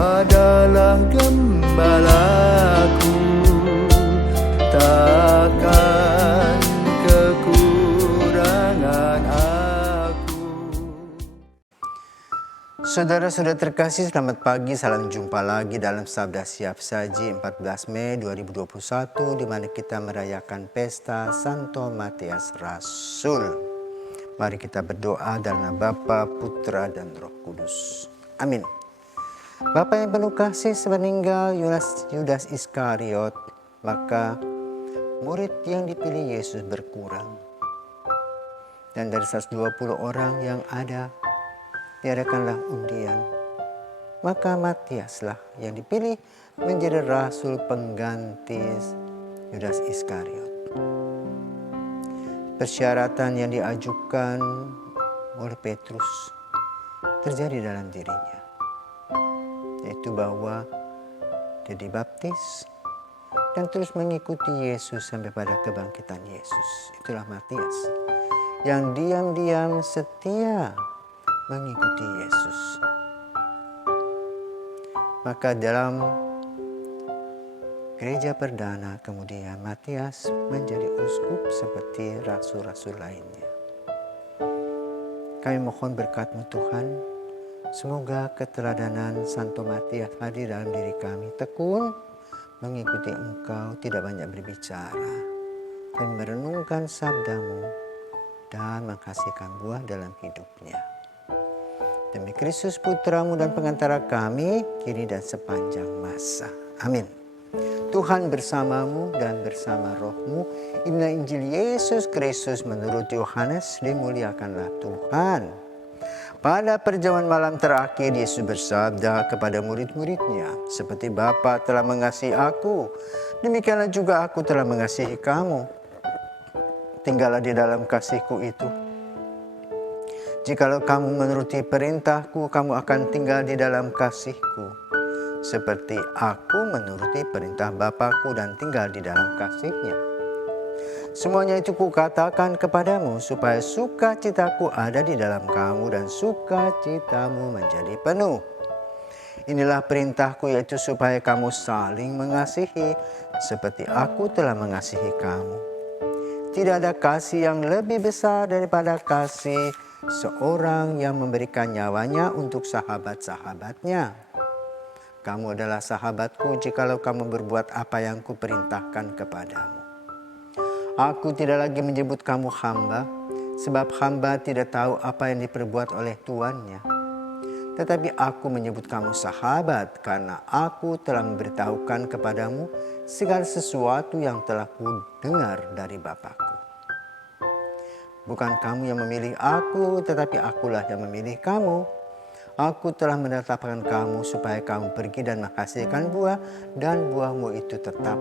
adalah gembalaku, takkan kekurangan aku. Saudara-saudara terkasih, selamat pagi, salam jumpa lagi dalam Sabda Siap Saji 14 Mei 2021, di mana kita merayakan pesta Santo Matias Rasul. Mari kita berdoa dalam nama Bapa, Putra, dan Roh Kudus. Amin. Bapa yang penuh kasih, sepeninggal Yudas Iskariot, maka murid yang dipilih Yesus berkurang. Dan dari 120 orang yang ada, diadakanlah undian. Maka Matiaslah yang dipilih menjadi rasul pengganti Yudas Iskariot. Persyaratan yang diajukan oleh Petrus terjadi dalam dirinya, yaitu bahwa dia dibaptis dan terus mengikuti Yesus sampai pada kebangkitan Yesus. Itulah Matias yang diam-diam setia mengikuti Yesus. Maka dalam gereja perdana kemudian Matias menjadi uskup seperti rasul-rasul lainnya. Kami mohon berkat-Mu Tuhan, semoga keteladanan Santo Matias hadir dalam diri kami, tekun mengikuti Engkau, tidak banyak berbicara, dan merenungkan sabda-Mu dan menghasilkan buah dalam hidupnya. Demi Kristus Putra-Mu dan pengantara kami, kini dan sepanjang masa. Amin. Tuhan bersamamu dan bersama rohmu. Inilah Injil Yesus Kristus menurut Yohanes, dimuliakanlah Tuhan. Pada perjamuan malam terakhir, Yesus bersabda kepada murid-muridnya, seperti Bapa telah mengasihi aku, demikianlah juga aku telah mengasihi kamu. Tinggallah di dalam kasih-Ku itu. Jikalau kamu menuruti perintah-Ku, kamu akan tinggal di dalam kasih-Ku. Seperti aku menuruti perintah Bapa-Ku dan tinggal di dalam kasih-Nya. Semuanya itu Kukatakan kepadamu, supaya sukacita-Ku ada di dalam kamu dan sukacitamu menjadi penuh. Inilah perintah-Ku, yaitu supaya kamu saling mengasihi, seperti aku telah mengasihi kamu. Tidak ada kasih yang lebih besar daripada kasih seorang yang memberikan nyawanya untuk sahabat-sahabatnya. Kamu adalah sahabatku jikalau kamu berbuat apa yang Kuperintahkan kepadamu. Aku tidak lagi menyebut kamu hamba, sebab hamba tidak tahu apa yang diperbuat oleh tuannya. Tetapi aku menyebut kamu sahabat, karena aku telah memberitahukan kepadamu segala sesuatu yang telah Kudengar dari Bapa-Ku. Bukan kamu yang memilih aku, tetapi akulah yang memilih kamu. Aku telah menetapkan kamu supaya kamu pergi dan menghasilkan buah, dan buahmu itu tetap.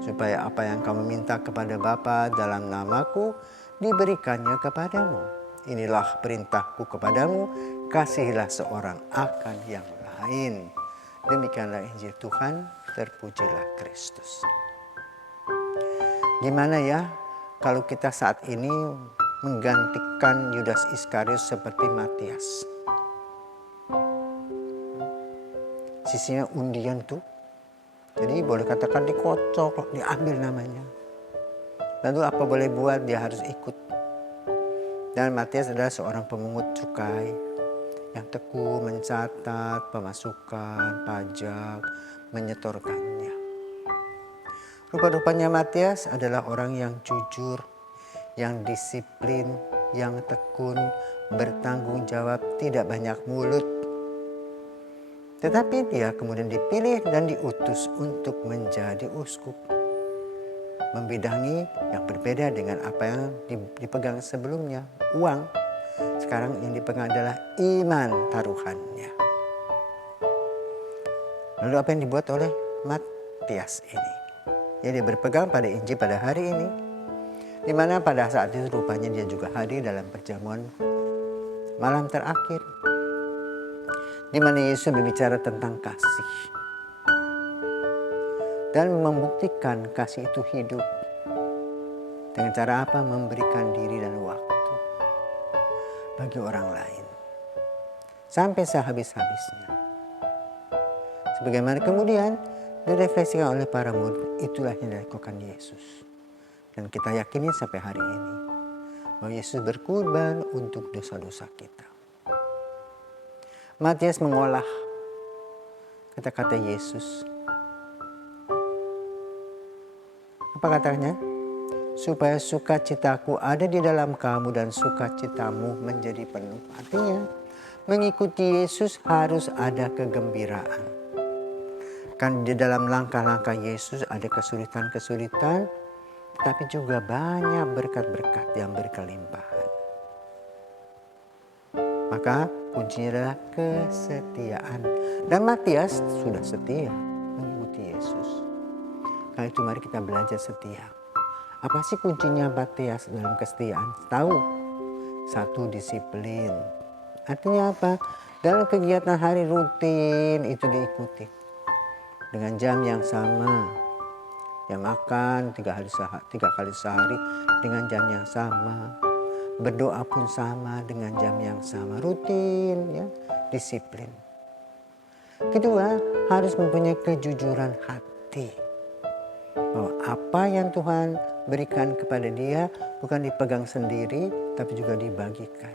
Supaya apa yang kamu minta kepada Bapa dalam nama-Ku, diberikannya kepadamu. Inilah perintah-Ku kepadamu, kasihilah seorang akan yang lain. Demikianlah Injil Tuhan, terpujilah Kristus. Gimana ya kalau kita saat ini menggantikan Yudas Iskariot seperti Matias? Sisinya undian tuh, jadi boleh katakan dikocok, diambil namanya. Lalu apa boleh buat, dia harus ikut. Dan Matias adalah seorang pemungut cukai yang tekun mencatat pemasukan, pajak, menyetorkannya. Rupa-rupanya Matias adalah orang yang jujur, yang disiplin, yang tekun, bertanggung jawab, tidak banyak mulut. Tetapi dia kemudian dipilih dan diutus untuk menjadi uskup. Membidangi yang berbeda dengan apa yang dipegang sebelumnya, uang. Sekarang yang dipegang adalah iman taruhannya. Lalu apa yang dibuat oleh Matias ini? Ya, dia berpegang pada Injil pada hari ini. Di mana pada saat itu rupanya dia juga hadir dalam perjamuan malam terakhir, di mana Yesus berbicara tentang kasih dan membuktikan kasih itu hidup dengan cara apa? Memberikan diri dan waktu bagi orang lain sampai sehabis-habisnya. Sebagaimana kemudian direfleksikan oleh para murid, itulah yang dilakukan Yesus. Dan kita yakini sampai hari ini bahwa Yesus berkorban untuk dosa-dosa kita. Matius mengolah kata-kata Yesus. Apa katanya? Supaya sukacitaku ada di dalam kamu dan sukacitamu menjadi penuh. Artinya, mengikuti Yesus harus ada kegembiraan. Kan di dalam langkah-langkah Yesus ada kesulitan-kesulitan, tapi juga banyak berkat-berkat yang berkelimpahan. Maka kuncinya adalah kesetiaan. Dan Matias sudah setia mengikuti Yesus. Karena itu mari kita belajar setia. Apa sih kuncinya Matias dalam kesetiaan? Tahu, satu disiplin. Artinya apa? Dalam kegiatan hari rutin itu diikuti. Dengan jam yang sama. Ya makan 3 kali sehari dengan jam yang sama. Berdoa pun sama dengan jam yang sama. Rutin, ya, disiplin. Kedua, harus mempunyai kejujuran hati. Bahwa apa yang Tuhan berikan kepada dia bukan dipegang sendiri, tapi juga dibagikan.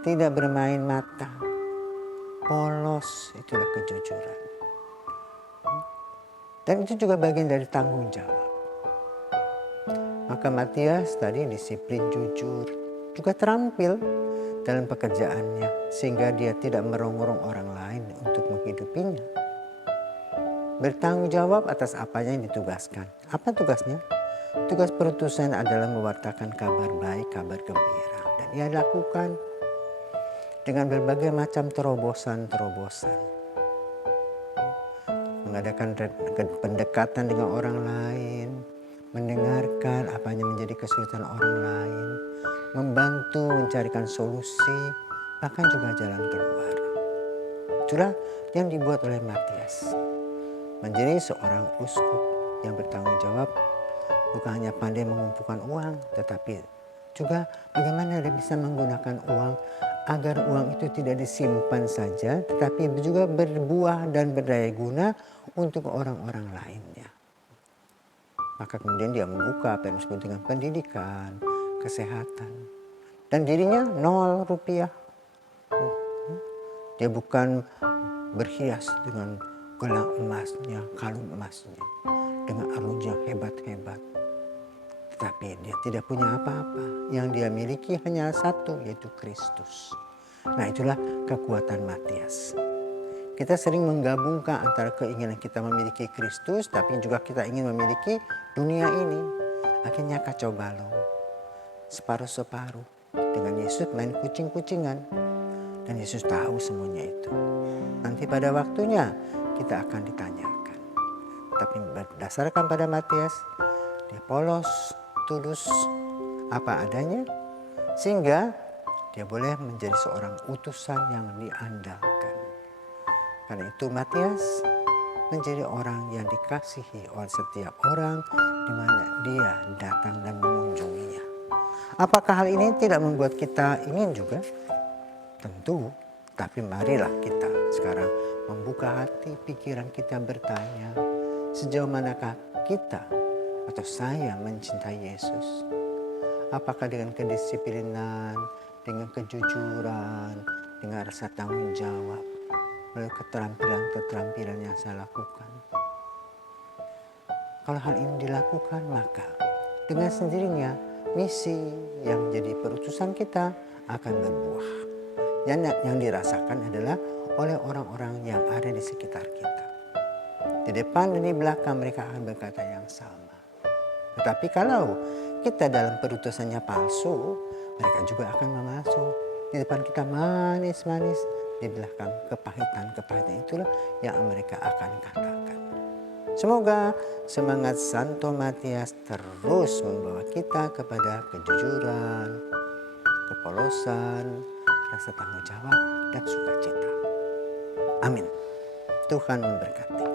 Tidak bermain mata, polos, itulah kejujuran. Dan itu juga bagian dari tanggung jawab. Maka Matias tadi disiplin, jujur, juga terampil dalam pekerjaannya, sehingga dia tidak merongrong orang lain untuk menghidupinya. Bertanggung jawab atas apa yang ditugaskan. Apa tugasnya? Tugas perutusan adalah mewartakan kabar baik, kabar gembira. Dan ia lakukan dengan berbagai macam terobosan-terobosan. Mengadakan pendekatan dengan orang lain, mendengarkan apa yang menjadi kesulitan orang lain, membantu mencarikan solusi, bahkan juga jalan keluar. Itulah yang dibuat oleh Matias. Menjadi seorang uskup yang bertanggung jawab bukan hanya pandai mengumpulkan uang, tetapi juga bagaimana dia bisa menggunakan uang agar uang itu tidak disimpan saja, tetapi juga berbuah dan berdaya guna untuk orang-orang lainnya. Maka kemudian dia membuka apa yang disebut dengan pendidikan, kesehatan. Dan dirinya 0 rupiah. Dia bukan berhias dengan gelang emasnya, kalung emasnya, dengan arloji yang hebat-hebat. Tetapi dia tidak punya apa-apa. Yang dia miliki hanya satu, yaitu Kristus. Nah, itulah kekuatan Matias. Kita sering menggabungkan antara keinginan kita memiliki Kristus, tapi juga kita ingin memiliki dunia ini. Akhirnya kacau balau. Separuh-separuh. Dengan Yesus main kucing-kucingan. Dan Yesus tahu semuanya itu. Nanti pada waktunya kita akan ditanyakan. Tapi berdasarkan pada Matias, dia polos, tulus, apa adanya. Sehingga dia boleh menjadi seorang utusan yang diandalkan. Karena itu Matias menjadi orang yang dikasihi oleh setiap orang di mana dia datang dan mengunjunginya. Apakah hal ini tidak membuat kita ingin juga? Tentu, tapi marilah kita sekarang membuka hati pikiran kita bertanya, sejauh manakah kita atau saya mencintai Yesus? Apakah dengan kedisiplinan, dengan kejujuran, dengan rasa tanggung jawab, melalui keterampilan-keterampilan yang saya lakukan? Kalau hal ini dilakukan, maka dengan sendirinya misi yang jadi perutusan kita akan berbuah. Yang dirasakan adalah oleh orang-orang yang ada di sekitar kita. Di depan dan di belakang mereka akan berkata yang sama. Tetapi kalau kita dalam perutusannya palsu, mereka juga akan memalsu. Di depan kita manis-manis, di belakang kepahitan-kepahitan itulah yang mereka akan katakan. Semoga semangat Santo Matias terus membawa kita kepada kejujuran, kepolosan, rasa tanggung jawab, dan sukacita. Amin. Tuhan memberkati.